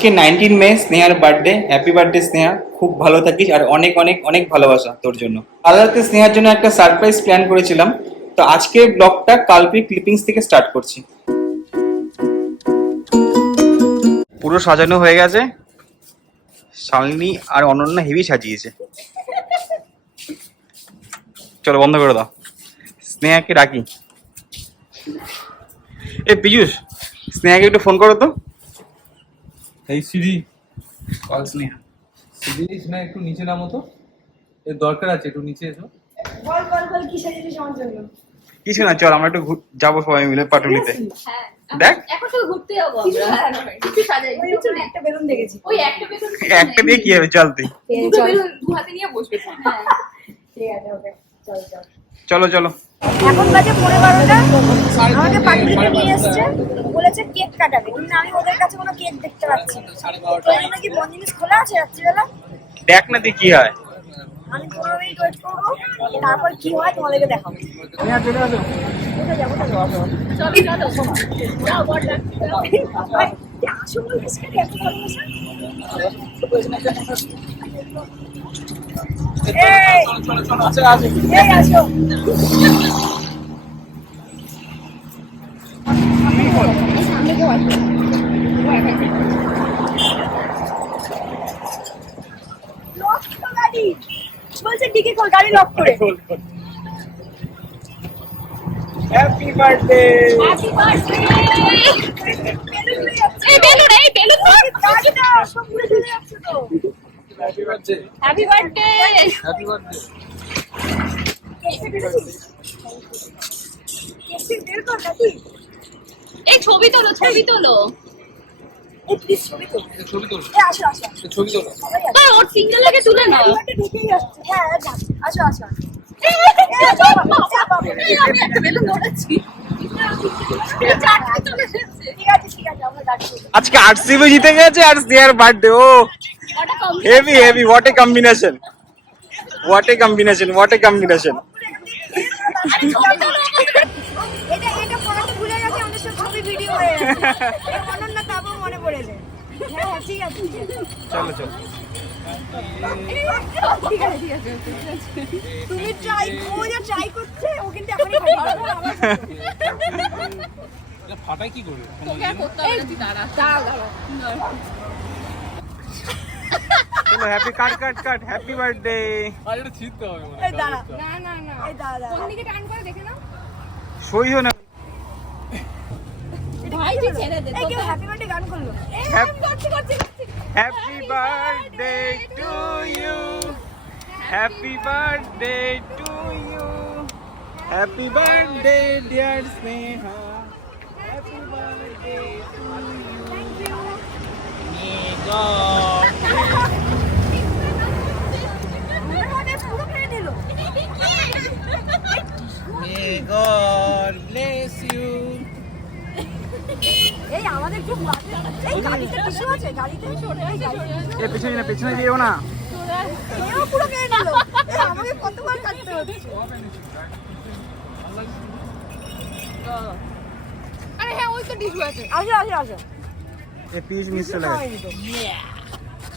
আজকে 19 মে স্নেহার birthday. Happy birthday Sneha, খুব ভালো থাকিস আর অনেক অনেক অনেক ভালোবাসা তোর জন্য। আলাদা স্নেহার জন্য একটা সারপ্রাইজ প্ল্যান করেছিলাম, তো আজকে ব্লগটা কালপির ক্লিপিংস থেকে স্টার্ট করছি। পুরো সাজানো হয়ে গেছে, শালিনী আর অনন্যা হেভি সাজিয়েছে। চলো বন্ধ করে দাও, স্নেহাকে ডাকি। এ পীযুষ, স্নেহাকে একটু ফোন করো তো। এই সিঁড়ি কল স্নেহা। সিঁড়ি না, একটু নিচে নামো তো, এর দরকার আছে, একটু নিচে এসো। বল বল বল, কি সাজিয়েছিস আমার জন্য? কিছু না, চল আমরা একটু যাবো সবাই মিলে পাটুলিতে। হ্যাঁ, দেখ এখন তো ঘুরতে যাবো আমরা। কিছু সাজাই, কিছু না, একটা বেলুন দেখেছি। ওই একটা বেলুন, একটা দিয়ে কি হবে, চল তুই। দুটো বেলুন দু হাতে নিয়ে বসবে। হ্যাঁ ঠিক আছে, ওকে চল চল। চলো চলো। এখন বাজে 12:30। আমাকে পাটুলিতে নিয়ে এসছে, বলেছে কেক কাটাবে, কিন্তু আমি ওদের কাছে কোনো কেক দেখতে পাচ্ছি না। তো এখানে কি বন্ধ জিনিস খোলা আছে রাত্রিবেলা? দেখ না তুই কি হয়। আমি 15 মিনিট ওয়েট করবো, তারপর কি হয় তোমাদেরকে দেখাবো। চলে আসো। কোথায় যাবো? চলো চলো যাও, বড় আসো বলছিস কেন এত ভালোবাসা? এই চলো আছে আছে। এই আসো। লক তো গাড়ি বলছে, ডিকি খোল, গাড়ি লক করে। Happy birthday. Happy birthday. Balloon নিয়ে যাচ্ছে। এই বেলুন, এই বেলুন গাড়িটা সব ঘুরে চলে যাচ্ছে তো। Happy birthday. Happy birthday. Happy birthday. কেকটা কেটেছিস? কেকটা বের কর নাকি? এই ছবি তোলো, ছবি তোলো। এই প্লিজ ছবি তো। ছবি তোলো, এই আসো আসো আসো। ছবি তোলো। সবাই আসো। ওর সিঙ্গেল লাগে তুলে না। গাড়িটা ঢুকেই আসছে। হ্যাঁ যা, আসো আসো। আমি একটা বেলুন ধরেছি। এই চারটে চলে এসেছে। ঠিক আছে ঠিক আছে, আমরা দাঁড়িয়ে রইলাম। আজকে আরসিবি জিতে গেছে আর স্নেহার বার্থডে। ও ওটা কম। Heavy heavy, what a combination, what a combination, what a combination. এটা এটা পড়াতে ভুলে গেছে, আমাদের সব ছবি ভিডিও হয়ে গেছে। এই অনন্যা তাবও মনে পড়েছে। হ্যাঁ হ্যাঁ, ঠিক আছে ঠিক আছে। চলো চলো। ঠিক আছে ঠিক আছে। তুমি ট্রাই, ও যা ট্রাই করছে, ও কিন্তু এখনই খাবে। এটা ফাটাই কি করে? তোকে আর করতে হবে না, তুই দাঁড়া। দাঁড়া। চলো হ্যাপি কাট কাট কাট, হ্যাপি বার্থডে। আর এটা ছিঁড়তে হবে মনে এই দাঁড়া, না না না। এই দাঁড়া। কোন দিকে টান করে দেখে নাও। সইও না। ভাই তুই ছেড়ে দে। এই কেউ হ্যাপি বার্থডে গান করলো। করছি করছি করছি। Happy birthday to you, happy birthday to you, happy birthday dear Sneha, happy birthday to you. আমাদের পুরো খেয়ে নিল। May God bless you. এই আমাদের খুব বাজে। এই গাড়িতে কিছু আছে, গাড়িতে সরে আছে, এ পিছনে না, পিছনে যেও না। এও পুরো খেয়ে নিল। এই আমাকে কতবার কাটতে হচ্ছে। আরে হ্যাঁ, ওই তো টিস্যু আছে। আসো আসো আসো। এ পিস মিস চলে গেছে। খাওয়াইনি তো।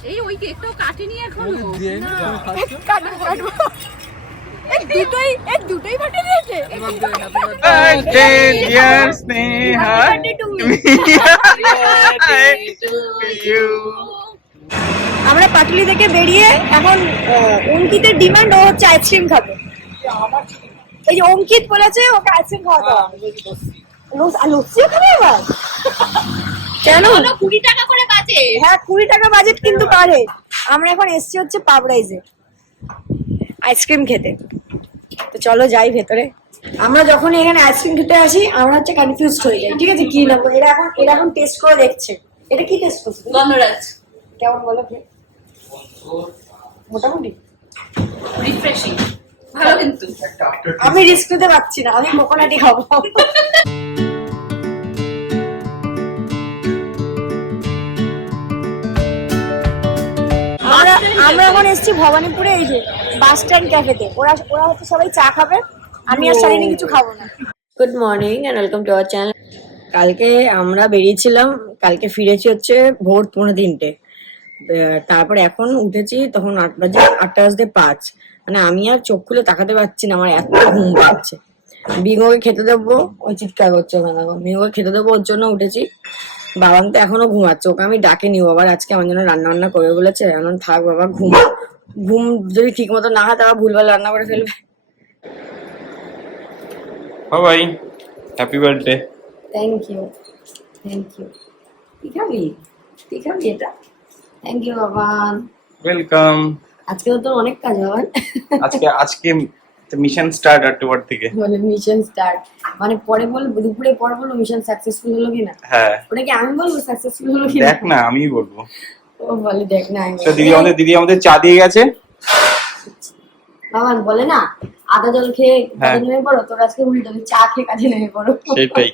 এই ওই কেকটাও কাটেনি এখনো। দিয়ে নি তুমি খাচ্ছো। কাটবো কাটবো। এই দুটোই ফাটে দিয়েছে। Birthday dear Sneha. Happy birthday to me. To you. আমরা পাটুলি থেকে বেরিয়ে এখন অঙ্কিতের ডিমান্ড, ও হচ্ছে আইসক্রিম খাবে। এই যে অঙ্কিত বলেছে ওকে আইসক্রিম খাওয়াতে হবে। লস্যিও খাবে এবার? কেন? 20 টাকা করে বাজে। হ্যাঁ 20 টাকা বাজেট কিন্তু পারে। আমরা এখন এসছি হচ্ছে পাবরাইজে আইসক্রিম খেতে। তো চলো যাই ভেতরে। আমরা যখন এখানে আইসক্রিম খেতে আসি আমরা হচ্ছে কনফিউজড হয়ে যাই, ঠিক আছে কি নেবো। এরা এখন টেস্ট করে দেখছে। এটা কি টেস্ট করছে? গন্ধরাজ। কেমন বলো? মোটামুটি রিফ্রেশিং। ভালো কিন্তু। আমি রিস্ক নিতে পারছি না, আমি কোকোনাটই খাবো। আমরা এখন এসেছি ভবানীপুরে, এই যে বাস স্ট্যান্ড ক্যাফেতে। ওরা হচ্ছে সবাই চা খাবে, আমি আর শালিনী কিছু খাবো না। Good morning and welcome to our channel. কালকে আমরা বেরিয়েছিলাম, কালকে ফিরেছি হচ্ছে ভোর 3:30। তারপরে এখন উঠেছি তখন 8:05। মানে আমি আর চোখ খুলে তাকাতে পারছি না, আমার এত ঘুম পাচ্ছে। বিঙ্গোকে খেতে দেবো, ওই চিৎকার করছে ওখানে, বিঙ্গোকে খেতে দেবো ওর জন্য উঠেছি। বাবান তো এখনো ঘুমাচ্ছে, ওকে আমি ডাকে নিও আবার, আজকে আমার জন্য রান্না বান্না করে বলেছে। এখন থাক বাবা, ঘুম যদি ঠিক মতো না হয় তারা ভুলভাল রান্না করে ফেলবে। Bye, happy birthday. Thank you, thank you. তুই খাবি এটা? Thank you Baban. ওয়েলকাম। আজকে তো তোর অনেক কাজ বাবান। আজকে মিশন স্টার্ট অক্টোবর থেকে। মানে মিশন স্টার্ট, মানে পরে বলবো, দুপুরে পরে বলবো মিশন সাকসেসফুল হলো কিনা। হ্যাঁ, ওটা কি আমি বলবো সাকসেসফুল হলো কিনা? দেখ না, আমিই বলবো। ও বলে দেখ না, আমি তো দিদি আমাদের চা দিয়ে গেছে। বাবান বলে না আদা জল খেয়ে হ্যাঁ। কাজে নেমে পড়ো, তোর আজকে উল্টো চা খেয়ে কাজে নেমে পড়ো। সেটাই।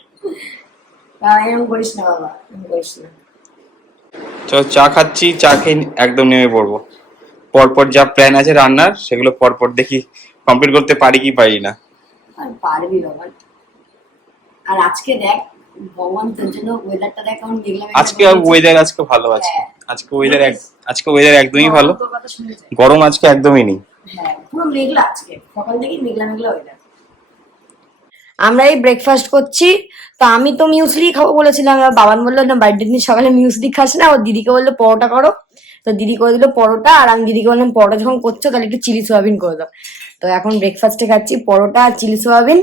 এরকম করিস না বাবা, এরকম করিস না। চল, চা খাচ্ছি, চা খেয়ে একদম নেমে পড়বো। পরপর যা প্ল্যান আছে রান্নার, সেগুলো পরপর দেখি কমপ্লিট করতে পারি কি পারি না। আর পারবি বাবান। আর আজকে দেখ ভগবান তোর জন্য ওয়েদারটা দেখ কেমন মেঘলা মেঘলা আজকে করেছে। ওয়েদার আজকে ভালো আছে। হ্যাঁ। আজকে ওয়েদার একদমই ভালো। তোর কথা শুনেছে। গরম আজকে একদমই নেই। হ্যাঁ, পুরো মেঘলা আজকে, সকাল থেকে মেঘলা মেঘলা ওয়েদার। আমরা এই ব্রেকফাস্ট করছি। তো আমি তো মিউসলি খাবো বলেছিলাম, আর বাবান বললো না বার্থডে দিন সকালে মিউসলি খাস না, ওর দিদিকে বললো পরোটা করো। তো দিদি করে দিল পরোটা, আর আমি দিদিকে বললাম পরোটা যখন করছো তাহলে একটু চিলি সোয়াবিন করে দাও। তো এখন ব্রেকফাস্টে খাচ্ছি পরোটা আর চিলি সোয়াবিন।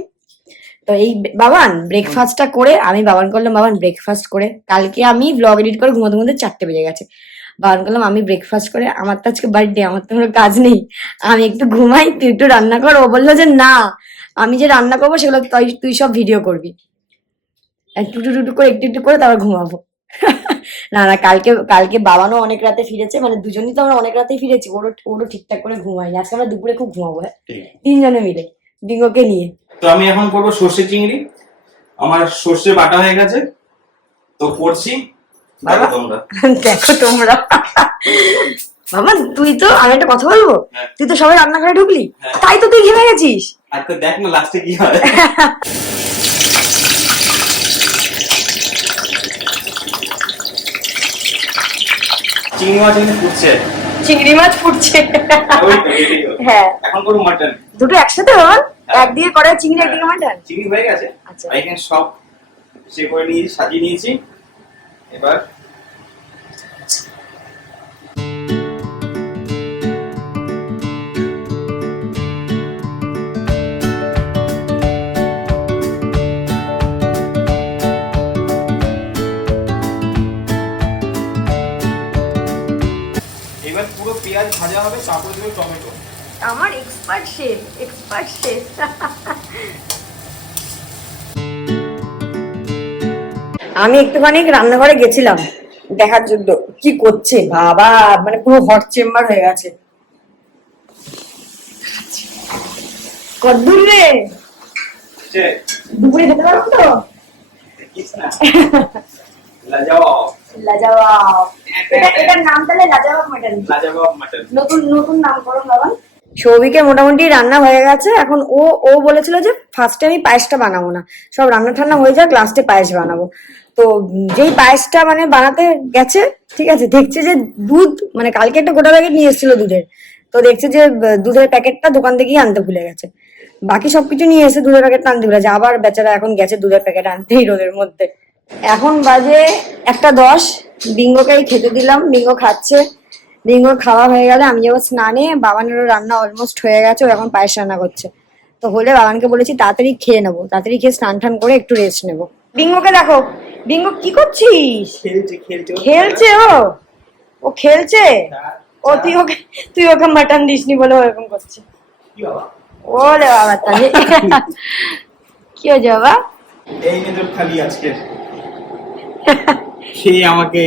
তো এই বাবান ব্রেকফাস্টটা করে আমি বাবান করলাম, বাবান ব্রেকফাস্ট করে, কালকে আমি ব্লগ এডিট করে ঘুমাতে ঘুমাতে 4টে বেজে গেছে। বাবান করলাম আমি ব্রেকফাস্ট করে, আমার তো আজকে বার্থডে, আমার তো কোনো কাজ নেই, আমি একটু ঘুমাই, তুই একটু রান্না কর। ও বললো যে না, আমি যে রান্না করবো সেগুলো তুই সব ভিডিও করবি, টুটু টুটু করে একটু একটু করে তারপর ঘুমাবো। না না, কালকে বাবানও অনেক রাতে ফিরেছে, মানে দুজনই তো আমরা অনেক রাতেই ফিরেছি। ওরও ঠিকঠাক করে ঘুমাই, আজকে আমরা দুপুরে খুব ঘুমাবো। হ্যাঁ, তিনজনে মিলে বিঙ্গোকে নিয়ে। তো আমি এখন করবো সর্ষে চিংড়ি। আমার সর্ষে বাটা হয়ে গেছে, তো করছি। দেখো তোমরা। দেখো তোমরা। বাবা তুই তো, আমি একটা কথা বলবো, হ্যাঁ। তুই তো সবাই রান্নাঘরে ঢুকলি, হ্যাঁ। তাই তো তুই ঘেমে গেছিস। আর তো দেখ না লাস্টে কি হয়। চিংড়ি মাছ এখানে ফুটছে। চিংড়ি মাছ ফুটছে। ওই তো, এটাই তো। হ্যাঁ, এখন করবো মাটন। দুটো একসাথে হন, একদিকে কড়াই চিংড়ি একদিকে মাটন। চিংড়ি হয়ে গেছে। আচ্ছা। এখানে সব সে করে নিয়েছি, সাজিয়ে নিয়েছি। এবার পুরো পেঁয়াজ ভাজা হবে, তারপরে দেবে টমেটো। আমার এক্সপার্ট শেফ। আমি একটুখানি রান্নাঘরে গেছিলাম দেখার জন্য কি করছে বাবা, মানে পুরো হট চেম্বার হয়ে গেছে। কদ্দূর রে, দুপুরে খেতে পারবো তো? দেখিস না, লাজবাব। লাজবাব, এটার নাম তাহলে লাজবাব মাটন। লাজবাব মাটন। নতুন নামকরণ বাবা। সৌভিকের মোটামুটি রান্না হয়ে গেছে। এখন ও বলেছিল যে ফার্স্টে আমি পায়েসটা বানাবো না, সব রান্না ঠান্না হয়ে যাক, লাস্টে পায়েস বানাবো। তো যেই পায়েসটা মানে বানাতে গেছে, ঠিক আছে, দেখছে যে দুধ, মানে কালকে একটা গোটা প্যাকেট নিয়ে এসেছিল দুধের, তো দেখছে যে দুধের প্যাকেটটা দোকান থেকেই আনতে ভুলে গেছে। বাকি সবকিছু নিয়ে এসে দুধের প্যাকেটটা আনতে ভুলে গেছে। আবার বেচারা এখন গেছে দুধের প্যাকেট আনতেই রোদের মধ্যে। এখন বাজে 1:10। বিঙ্গোকেই খেতে দিলাম, বিঙ্গো খাচ্ছে। বিঙ্গো খাওয়া হয়ে গেলে আমি যাবো স্নানে। বাবানেরও রান্না অলমোস্ট হয়ে গেছে, ও এখন পায়েস রান্না করছে। তো হলে বাবানকে বলেছি তাড়াতাড়ি খেয়ে নেবো, তাড়াতাড়ি খেয়ে স্নান টান করে একটু রেস্ট নেবো। বিঙ্গোকে দেখো, বিঙ্গো কি করছিস? খেলছে ও খেলছে। ও তুই ওকে মাটন দিসনি বলে ওরকম করছে। ওরে বাবা, তাহলে কি হয়েছে বাবা? এই নে তোর খালি আজকে, সেই আমাকে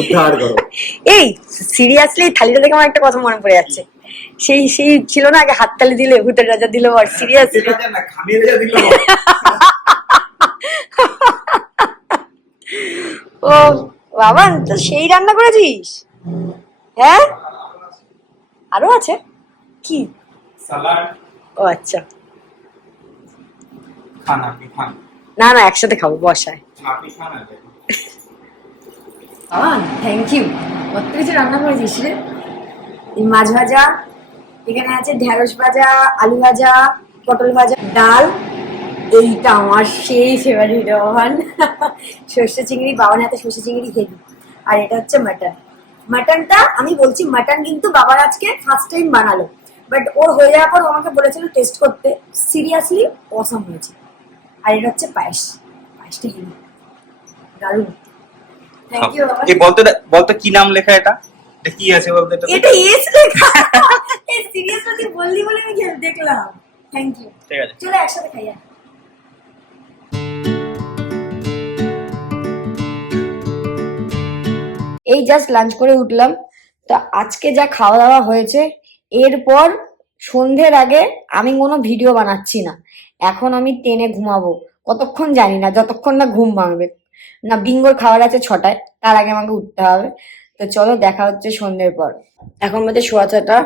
উদ্ধার করো। এই সিরিয়াসলি থালিটা দেখে আমার একটা কথা মনে পড়ে যাচ্ছে। সেই ছিল না আগে হাততালি দিলে ভূতের রাজা দিল বর, সিরিয়াসলি। ও বাবা, তো সেই রান্না করেছিস? হ্যাঁ, আরো আছে কি? সালাড। ও আচ্ছা, খানা কি খান? না একসাথে খাবো, বসায়। আপনি খান আগে। বাবান থ্যাংক ইউ, কত কিছু রান্না করেছিস রে। এই মাছ ভাজা, এখানে আছে ঢেঁড়স ভাজা, আলু ভাজা, পটল ভাজা, ডাল। এইটা আমার সেই ফেভারিট বাবান, সর্ষে চিংড়ি, বাবার হাতে সর্ষে চিংড়ি হেভি। আর এটা হচ্ছে মাটন। মাটনটা আমি বলছি, মাটন কিন্তু বাবার আজকে ফার্স্ট টাইম বানালো, বাট ওর হয়ে যাওয়ার পর ও আমাকে বলেছিল টেস্ট করতে, সিরিয়াসলি অসাম হয়েছে। আর এটা হচ্ছে পায়েস, পায়েসটা হেভি, দারুণ। থ্যাংক ইউ বাবা। এই বলতো কি নাম লেখা এটা? এটা কি আছে বলতো এটা? এটা এস লেখা। এই সিরিয়াসলি বললি বলে আমি দেখলাম। Thank you. ঠিক আছে। চলো একসাথে খাই। এই জাস্ট লাঞ্চ করে উঠলাম। তো আজকে যা খাওয়া দাওয়া হয়েছে, এরপর সন্ধ্যের আগে আমি কোনো ভিডিও বানাচ্ছি না। এখন আমি টেনে ঘুমাবো, কতক্ষণ জানি না, যতক্ষণ না ঘুম ভাঙবে। না বিঙ্গোর খাবার আছে 6টায়, তার আগে আমাকে উঠতে হবে। তো চলো দেখা হচ্ছে সন্ধ্যের পর। এখন বাজে 6:15,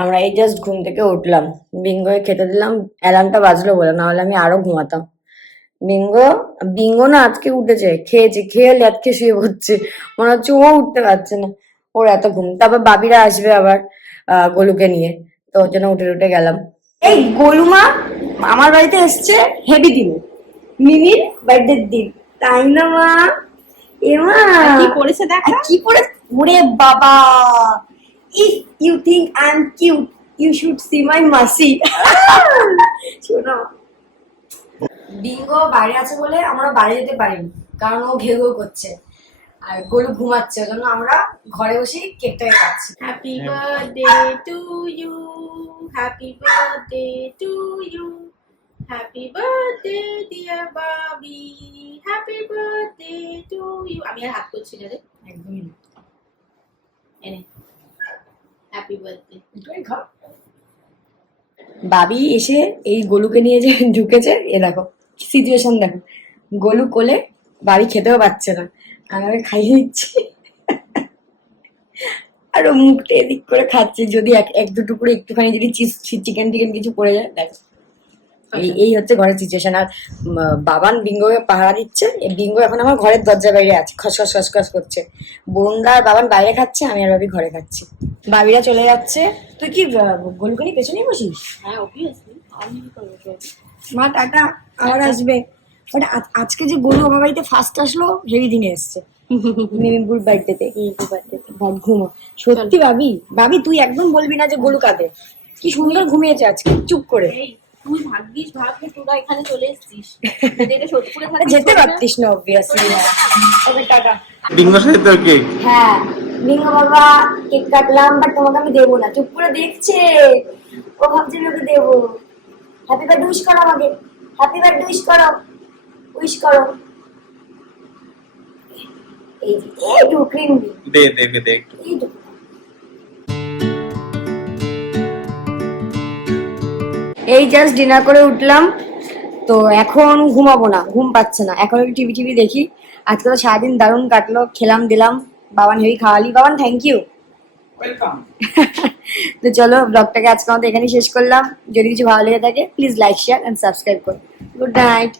আমরা এই জাস্ট ঘুম থেকে উঠলাম। বিঙ্গোকে খেতে দিলাম, অ্যালার্মটা বাজলো বলে, না হলে আমি আরো ঘুমাতাম। বিঙ্গো বিঙ্গো না আজকে উঠেছে, খেয়েছে, খেয়ে ল্যাটকে শুয়ে পড়ছে, মনে হচ্ছে ও উঠতে পারছে না, ওর এত ঘুম। তারপর বাবিরা আসবে আবার গোলুকে নিয়ে, তো ওর জন্য উঠে উঠে গেলাম। এই গোলুমা আমার বাড়িতে এসছে হেভি দিন, মিমির বার্থডের দিন, তাই না মা? এমা কি করেছে দেখা? কি পরে, ওরে বাবা, if you think I am cute you should see my মাসি। শোনো, বিঙ্গো বাইরে আছে বলে আমরা বাইরে যেতে পারিনি, কারণ ও ঘেউ ঘেউ করছে আর গোলু ঘুমাচ্ছে, ওই জন্য আমরা ঘরে বসে কেকটাকে খাচ্ছি। Happy birthday to you, happy birthday to you, happy birthday dear Babi, happy birthday to you. আমি আর হাত করছি না রে, একদমই না। এনে হ্যাপি বার্থডে। তুমি খাও। বাবি এসে এই গোলুকে নিয়ে যে ঢুকেছে, এ দেখো সিচুয়েশন দেখো, গোলু কোলে, বাবি খেতেও পাচ্ছে না, আমাকে খাইয়ে দিচ্ছি আর ও মুখটা এদিক করে খাচ্ছে। যদি এক দুটো করে একটুখানি যদি চিকেন টিকেন কিছু পড়ে যায়, দেখো এই হচ্ছে ঘরের সিচুয়েশন। আর বাবান বিঙ্গোকে পাহারা দিচ্ছে। এই বিঙ্গো এখন আমার ঘরের দরজা বাইরে আছে, খসখস খসখস করছে। বরুণদা আর বাবান বাইরে খাচ্ছে, আমি আর বাবি ঘরে খাচ্ছি। বাবিরা চলে যাচ্ছে। তুই কি গোলুকে নিয়ে পেছনেই বসিস? হ্যাঁ অবভিয়াসলি, আমি কি করবো? মা টাটা, আবার আসবে। বাট আজকে যে গোলু আমার বাড়িতে ফার্স্ট আসলো, হেভি দিনে এসছে মিমিপুর বার্থডেতে। ঘুমো সত্যি বাবি, বাবি তুই একদম বলবি না যে গোলু কাঁদে, কি সুন্দর ঘুমিয়েছে আজকে চুপ করে। এই তুই ভাগ্যিস, ভাবলে তোরা এখানে চলে এসেছিস, যদি এটা সোদপুরে থাকতিস যেতে পারতিস না অবভিয়াসলি। ওকে টাটা। বিঙ্গোর সাথে তোর কেক। হ্যাঁ বিঙ্গো বাবা, কেক কাটলাম, বাট তোমাকে আমি দেবো না, চুপ করে দেখছে, ও ভাবছে আমি ওকে দেবো। হ্যাপি বার্থডে উইশ করো আমাকে, হ্যাপি বার্থডে উইশ করো, উইশ করো। এই যে এইটুকু ক্রিম দে দে দে একটু। এইটুকু। এই জাস্ট ডিনার করে উঠলাম, তো এখন ঘুমাবো না, ঘুম পাচ্ছে না, এখন একটু টিভি টিভি দেখি। আজকে তো সারাদিন দারুণ কাটলো, খেলাম দিলাম, বাবান হেভি খাওয়ালি। Baban thank you. ওয়েলকাম। তো চলো ব্লগটাকে আজকে আমাদের এখানেই শেষ করলাম। যদি কিছু ভালো লেগে থাকে please like share and subscribe করো। Good night.